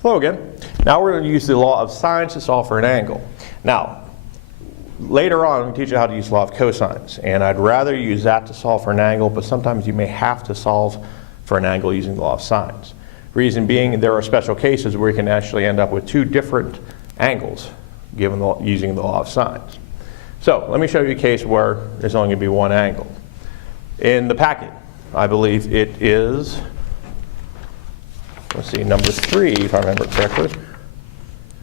Hello again. Now we're going to use the law of sines to solve for an angle. Now, later on, we'll teach you how to use the law of cosines, and I'd rather use that to solve for an angle, but sometimes you may have to solve for an angle using the law of sines. Reason being, there are special cases where you can actually end up with two different angles using the law of sines. So let me show you a case where there's only going to be one angle. In the packet, I believe it is, let's see, number 3, if I remember correctly.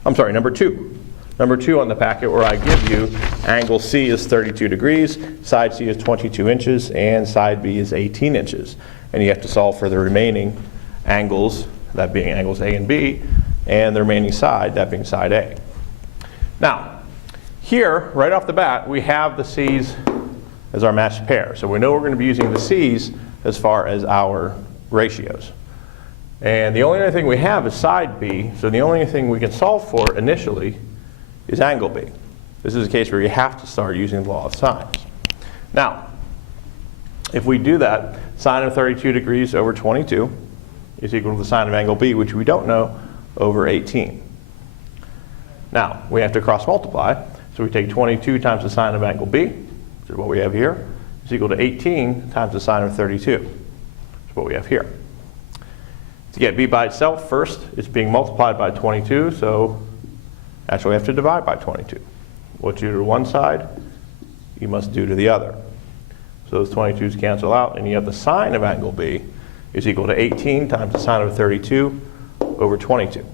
I'm sorry, number 2. Number 2 on the packet, where I give you angle C is 32 degrees, side C is 22 inches, and side B is 18 inches. And you have to solve for the remaining angles, that being angles A and B, and the remaining side, that being side A. Now, here, right off the bat, we have the C's as our matched pair. So we know we're going to be using the C's as far as our ratios. And the only other thing we have is side B, so the only thing we can solve for initially is angle B. This is a case where you have to start using the law of sines. Now, if we do that, sine of 32 degrees over 22 is equal to the sine of angle B, which we don't know, over 18. Now, we have to cross multiply, so we take 22 times the sine of angle B, which is what we have here, is equal to 18 times the sine of 32, which is what we have here. To get B by itself, first, it's being multiplied by 22, so actually we have to divide by 22. What you do to one side, you must do to the other. So those 22's cancel out, and you have the sine of angle B is equal to 18 times the sine of 32 over 22.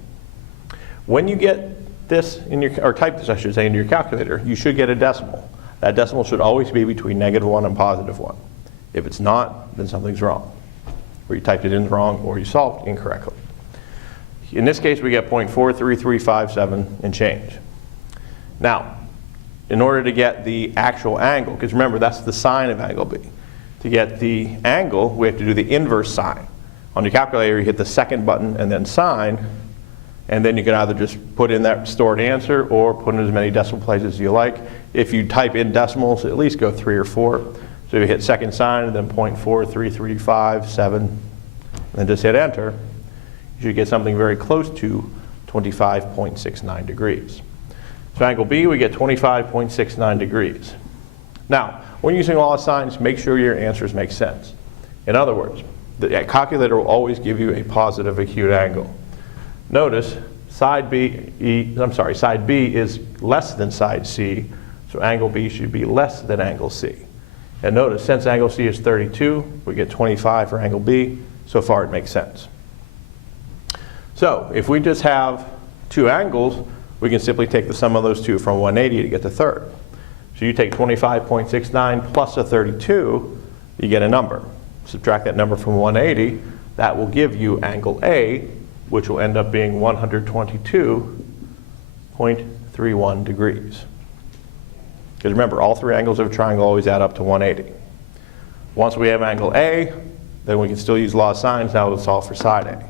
When you get this in your, or type this I should say, into your calculator, you should get a decimal. That decimal should always be between -1 and +1. If it's not, then something's wrong. Or you typed it in wrong, or you solved incorrectly. In this case, we get 0.43357 and change. Now, in order to get the actual angle, because remember, that's the sine of angle B. To get the angle, we have to do the inverse sine. On your calculator, you hit the second button and then sine, and then you can either just put in that stored answer or put in as many decimal places as you like. If you type in decimals, at least go 3 or 4. So you hit second sine and then 0.43357, and then just hit enter. You should get something very close to 25.69 degrees. So angle B, we get 25.69 degrees. Now, when using law of sines, make sure your answers make sense. In other words, the calculator will always give you a positive acute angle. Notice side B is less than side C, so angle B should be less than angle C. And notice, since angle C is 32, we get 25 for angle B. So far, it makes sense. So if we just have two angles, we can simply take the sum of those two from 180 to get the third. So you take 25.69 plus a 32, you get a number. Subtract that number from 180, that will give you angle A, which will end up being 122.31 degrees. Because remember, all three angles of a triangle always add up to 180. Once we have angle A, then we can still use law of sines now to solve for side A.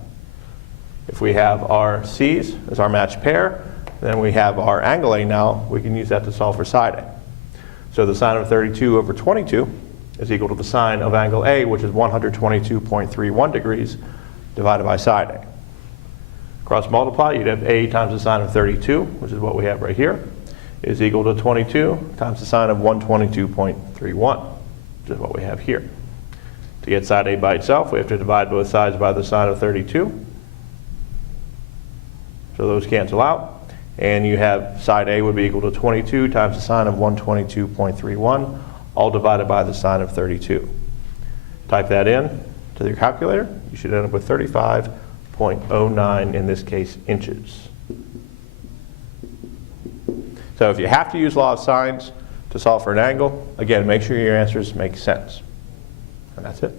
If we have our C's as our matched pair, then we have our angle A now, we can use that to solve for side A. So the sine of 32 over 22 is equal to the sine of angle A, which is 122.31 degrees, divided by side A. Cross multiply, you'd have A times the sine of 32, which is what we have right here, is equal to 22 times the sine of 122.31, which is what we have here. To get side A by itself, we have to divide both sides by the sine of 32. So those cancel out. And you have side A would be equal to 22 times the sine of 122.31, all divided by the sine of 32. Type that in to your calculator. You should end up with 35.09, in this case, inches. So if you have to use law of sines to solve for an angle, again, make sure your answers make sense. And that's it.